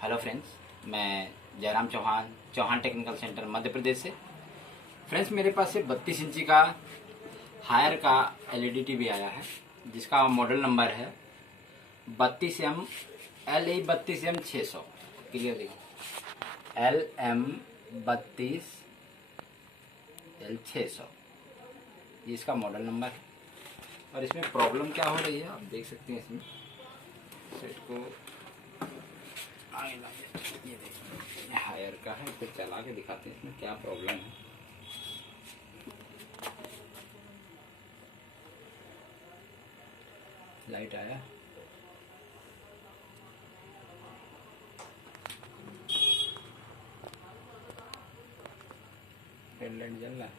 Hello friends, मैं Jairam Chauhan, Chauhan technical centre Madhya Pradesh से। Friends, मेरे पास से 32 इंची का हायर का एलईडी टीवी आया है, जिसका मॉडल नंबर है 32M LE 32M 600। क्लियर देखो, LM 32L 600, ये इसका मॉडल नंबर है। और इसमें प्रॉब्लम क्या हो रही है आप देख सकते हैं। इसमें सेट को आगे ला के ये देखिए, ये हायर का है। फिर चला के दिखाते हैं इसमें क्या प्रॉब्लम है। लाइट आया, रेड लाइट जल रहा है।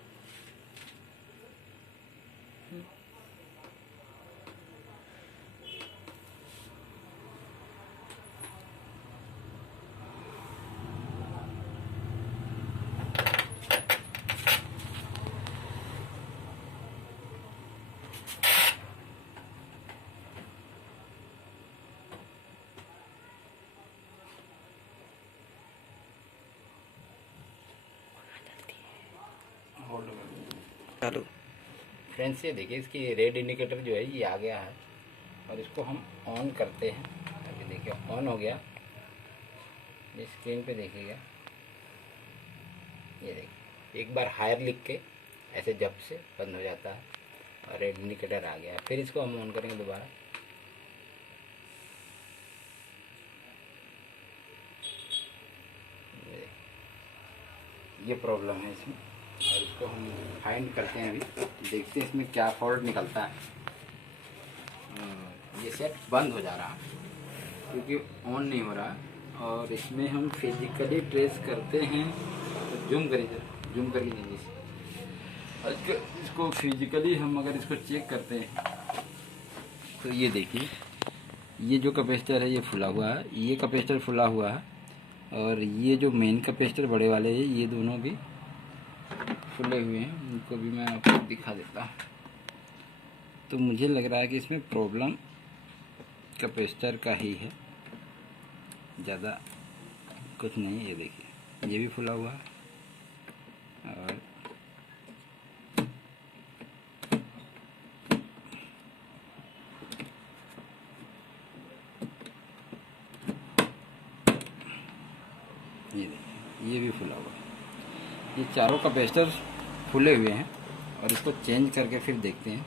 चालू। फ्रेंड्स, ये देखिए, इसकी रेड इंडिकेटर जो है ये आ गया है। और इसको हम ऑन करते हैं। अभी देखिए ऑन हो गया, ये स्क्रीन पे देखिएगा। ये देखिए, एक बार हायर लिख के ऐसे जब से बंद हो जाता है और रेड इंडिकेटर आ गया। फिर इसको हम ऑन करेंगे दोबारा। ये प्रॉब्लम है इसमें, और इसको हम फाइंड करते हैं। अभी देखते हैं इसमें क्या फॉल्ट निकलता है। ये सेट बंद हो जा रहा है क्योंकि ऑन नहीं हो रहा। और इसमें हम फिजिकली ट्रेस करते हैं, तो जूम करिए, जूम करके देखिए। और इसको फिजिकली हम अगर इसको चेक करते हैं तो ये देखिए, ये जो कैपेसिटर है ये फुला हुआ है, ये कैपेसिटर फुला हुआ है। और ये जो मेन कैपेसिटर बड़े वाले हैं ये दोनों भी फुले हुए हैं। उनको भी मैं आपको दिखा देता हूँ। तो मुझे लग रहा है कि इसमें प्रॉब्लम कैपेसिटर का ही है, ज़्यादा कुछ नहीं। ये देखिए, ये भी फुला हुआ है। और ये देखिए, ये भी फुला हुआ है। ये चारों कैपेसिटर फुले हुए हैं। और इसको चेंज करके फिर देखते हैं।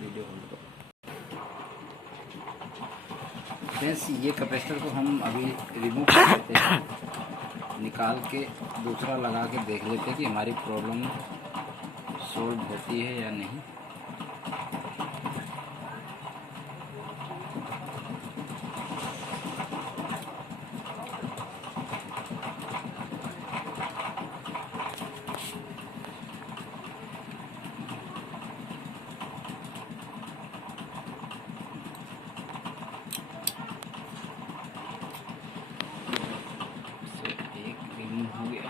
वीडियो होल्ड करो। फ्रेंड्स, ये कैपेसिटर को हम अभी रिमूव कर लेते हैं, निकाल के दूसरा लगा के देख लेते हैं कि हमारी प्रॉब्लम सॉल्व होती है या नहीं। हो गया।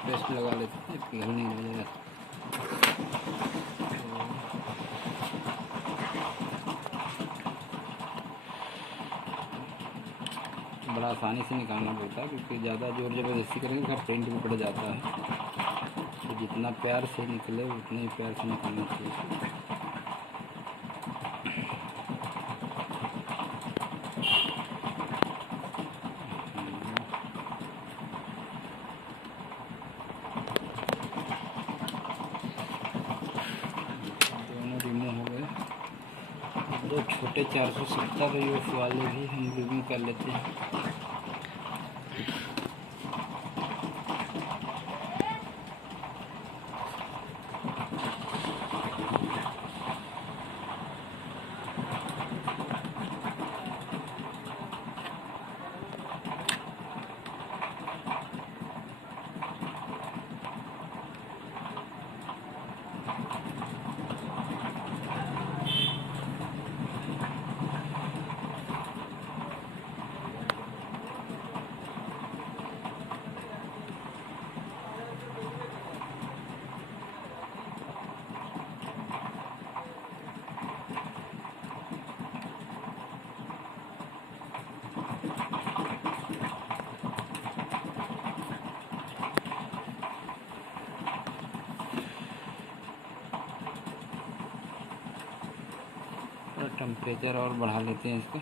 पेस्ट लगा लेते हैं, पिघल नहीं लगेगा। बड़ा आसानी से निकालना पड़ता है क्योंकि ज़्यादा जोर ज़बरदस्ती करेंगे तो प्रिंट में पड़ जाता है। तो जितना प्यार से निकले उतने ही प्यार से निकालना चाहिए। रिमूव हो गए। जो छोटे 470 यूएस वाले भी हम रिमूव कर लेते हैं। टेम्परेचर और बढ़ा लेते हैं इसको।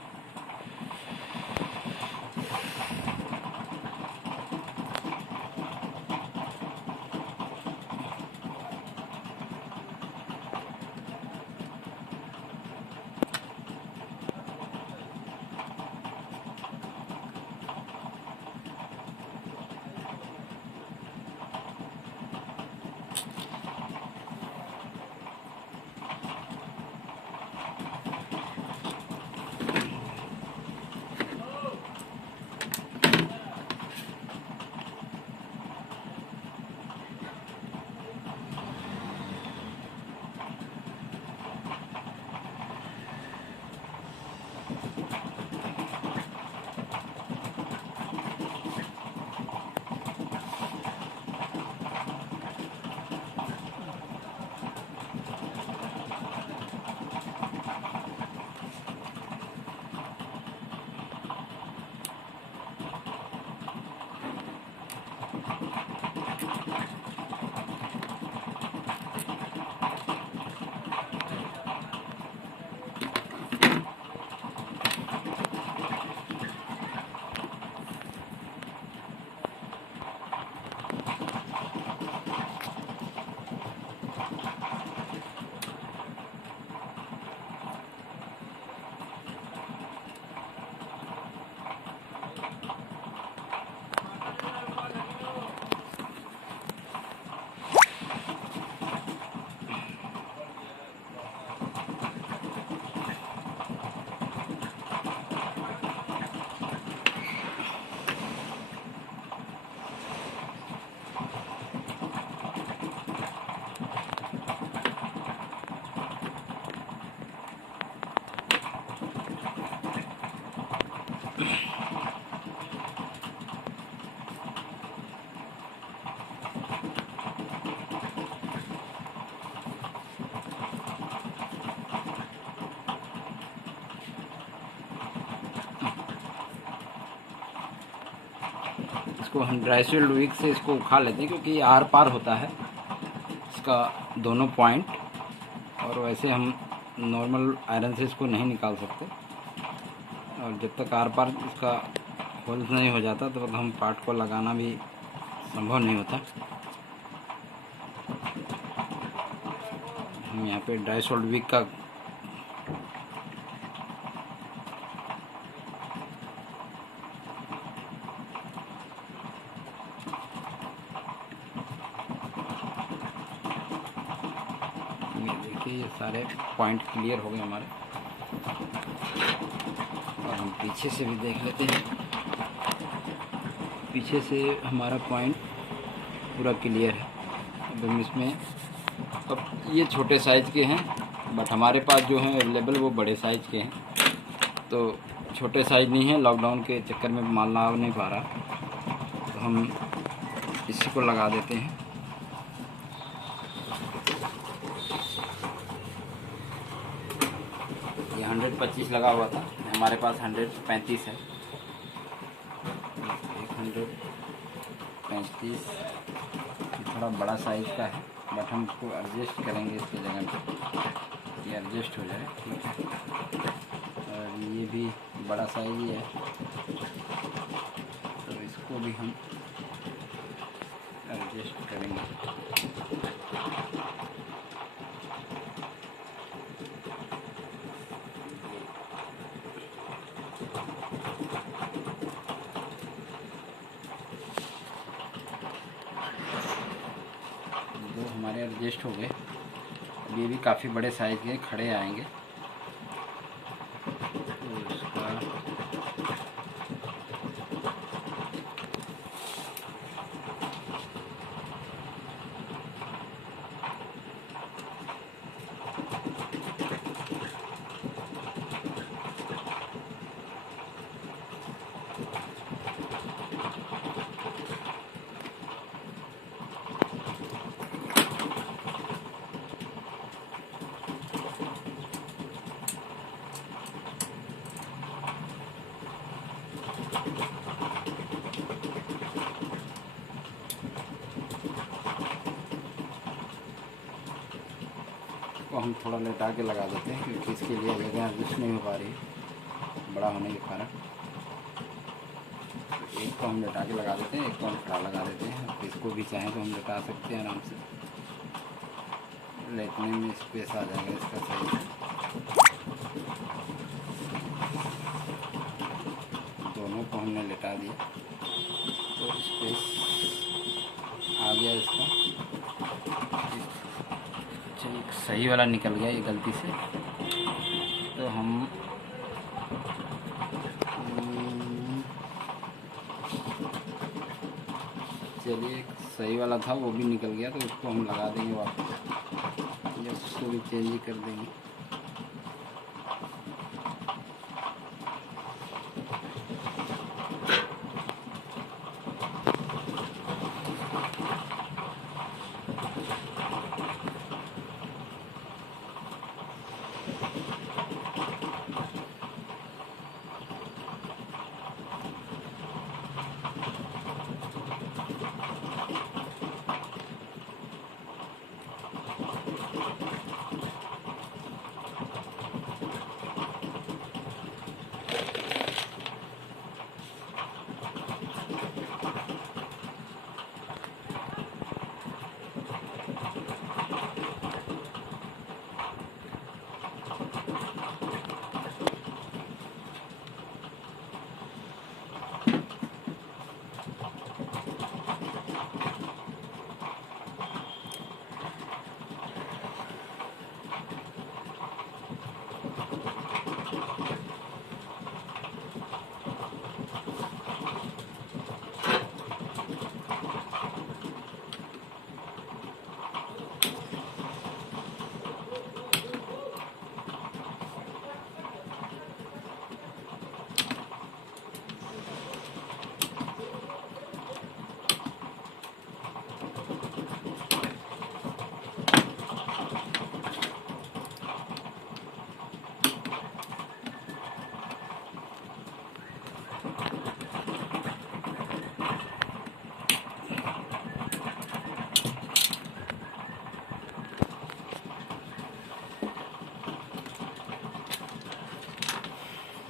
इसको हम ड्राई शील्ड विक से इसको उखाड़ लेते हैं, क्योंकि आर पार होता है इसका दोनों पॉइंट, और वैसे हम नॉर्मल आयरन से इसको नहीं निकाल सकते। और जब तक आर पार इसका होल्स नहीं हो जाता तब तक हम पार्ट को लगाना भी संभव नहीं होता। हम यहाँ पे ड्राई शील्ड विक का ये सारे पॉइंट क्लियर हो गए हमारे। और हम पीछे से भी देख लेते हैं, पीछे से हमारा पॉइंट पूरा क्लियर है। अब हम इसमें, अब ये छोटे साइज़ के हैं बट हमारे पास जो हैं अवेलेबल वो बड़े साइज़ के हैं, तो छोटे साइज़ नहीं है, लॉकडाउन के चक्कर में माल ना नहीं पा रहा, तो हम इसी को लगा देते हैं। ये 125 लगा हुआ था, हमारे पास 135 है। 135 थोड़ा बड़ा साइज़ का है, बट हम इसको एडजस्ट करेंगे इसके जगह पे, ये एडजस्ट हो जाए, ठीक है। और ये भी बड़ा साइज़ ही है, तो इसको भी हम एडजस्ट करेंगे। हमारे एडजस्ट हो गए। अब ये भी काफ़ी बड़े साइज़ के खड़े आएंगे, तो इसका इसको हम थोड़ा लेटा के लगा देते हैं, क्योंकि इसके लिए जगह एडजस्ट नहीं हो पा रही बड़ा होने के कारण। एक को हम लेटा के लगा देते हैं, एक को हम खड़ा लगा देते हैं। इसको भी चाहें तो हम लेटा सकते हैं आराम से, लेटने में स्पेस आ जाएगा इसका सही से। दोनों को हमने लेटा दिया तो स्पेस आ गया इसका। चलिए, सही वाला निकल गया ये गलती से, तो हम चलिए सही वाला था वो भी निकल गया, तो उसको हम लगा देंगे वापस, या उसको भी चेंज कर देंगे।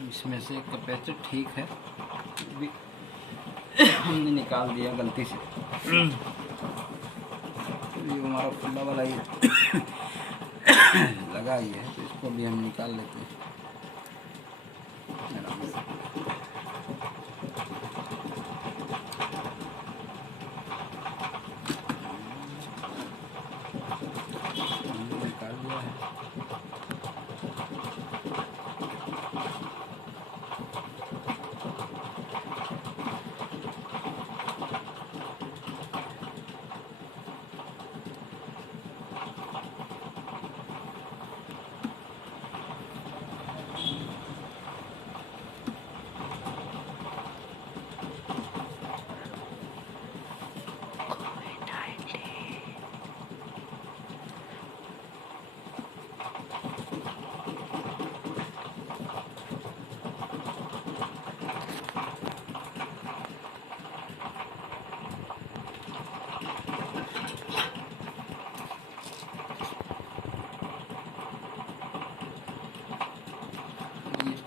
इसमें से कैपेसिटर ठीक है, भी हमने निकाल दिया गलती से। ये हमारा खुला वाला ही लगा ही है, तो इसको भी हम निकाल लेते हैं आराम से। निकाल दिया है।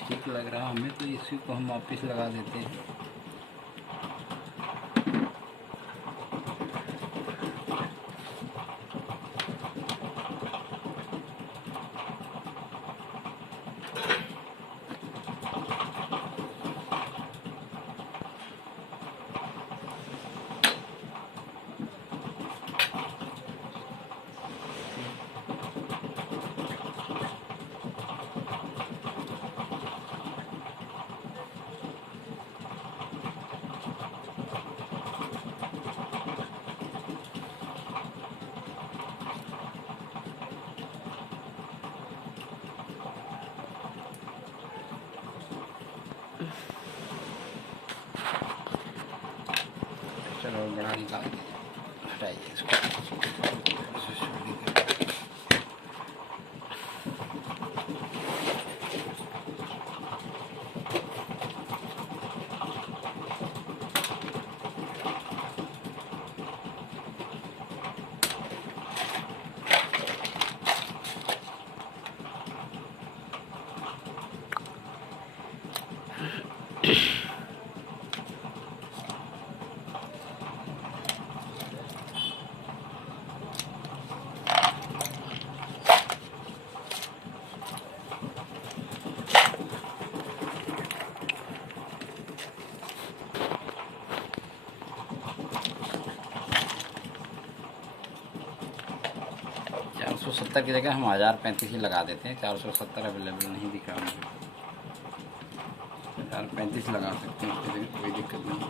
ठीक लग रहा हमें, तो इसी को हम वापस लगा देते हैं। चलो बड़ा निकाल दीजिए, हटाइए इसको। 470 की जगह हम 1035 ही लगा देते हैं। 470 अवेलेबल नहीं दिखा मुझे, 1035 लगा सकते हैं उसकी जगह, कोई दिक्कत नहीं।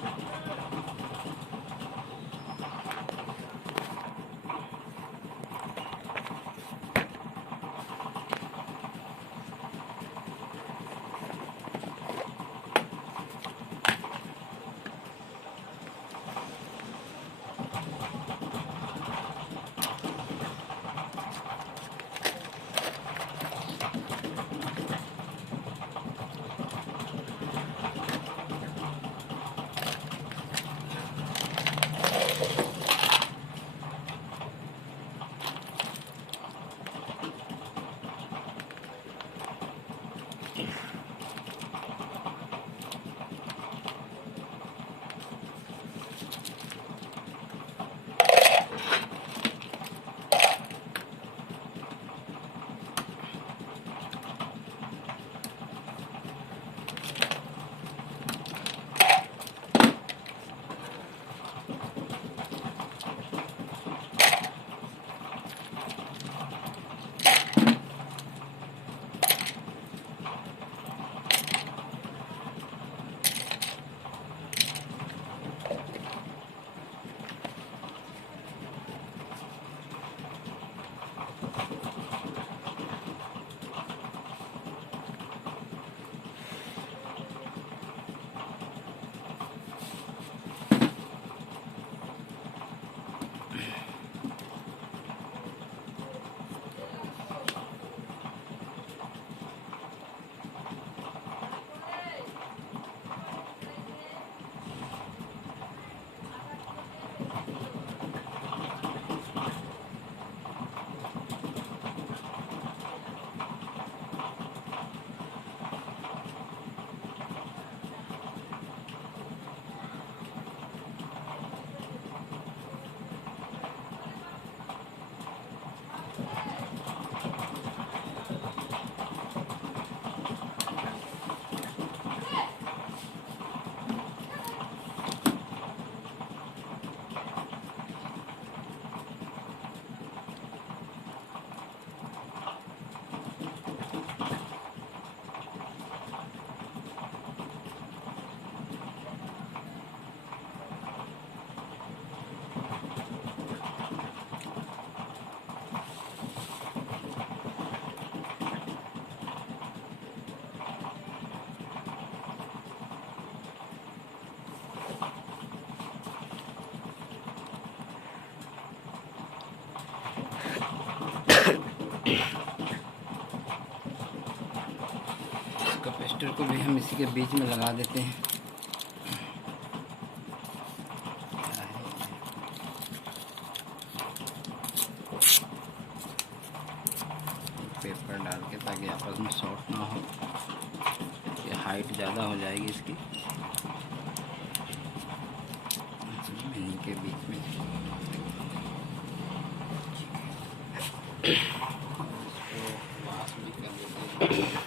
कैपेसिटर को भी हम इसी के बीच में लगा देते हैं। पेपर डाल के, ताकि आपस में शॉर्ट ना हो, ये हाइट ज़्यादा हो जाएगी इसकी, इन्हीं के बीच में पास भी कर देते हैं।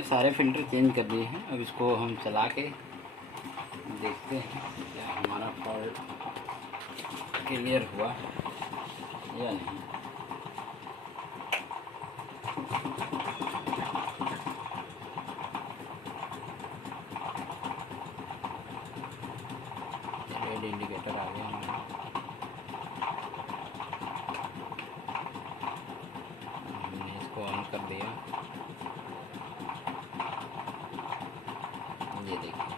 हमने सारे फिल्टर चेंज कर दिए हैं। अब इसको हम चला के देखते हैं क्या हमारा फॉल्ट क्लियर हुआ या नहीं। रेड इंडिकेटर आ गया हमारा। हमने इसको ऑन कर दिया। ये देखिए,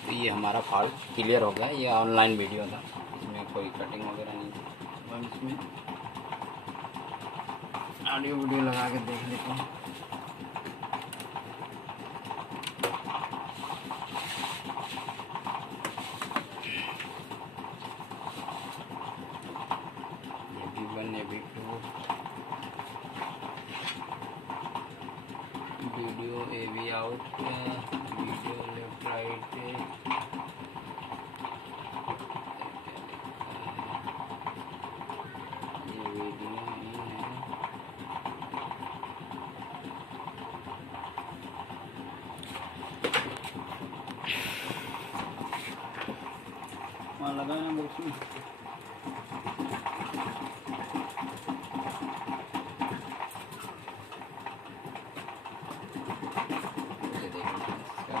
तो ये हमारा फॉल्ट क्लियर हो गया। ये ऑनलाइन वीडियो था, इसमें कोई कटिंग वगैरह नहीं थी। हम इसमें ऑडियो वीडियो लगा के देख लेते हैं। A1 A2 video AV out, video left right, ये वीडियो इन है। वहाँ लगा ना बॉक्स में।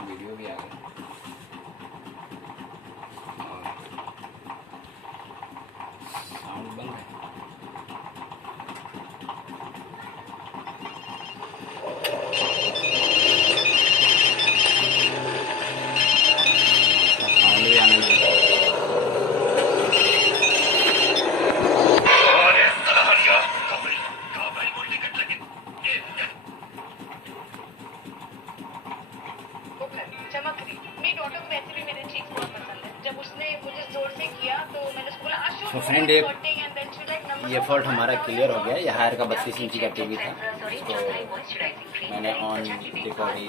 वीडियो भी आ गया और साउंड बंद है। साउंड भी आने लगा। चमक रही। मेरी डॉटर को वैसे भी मेरे चीक्स बहुत पसंद है। जब उसने मुझे जोर से किया तो मैंने उसको बोला तो फ्रेंड ये फॉल्ट हमारा क्लियर हो गया। ये हायर का 32 इंची का टीवी था, इसको मैंने ऑन रिकॉर्डिंग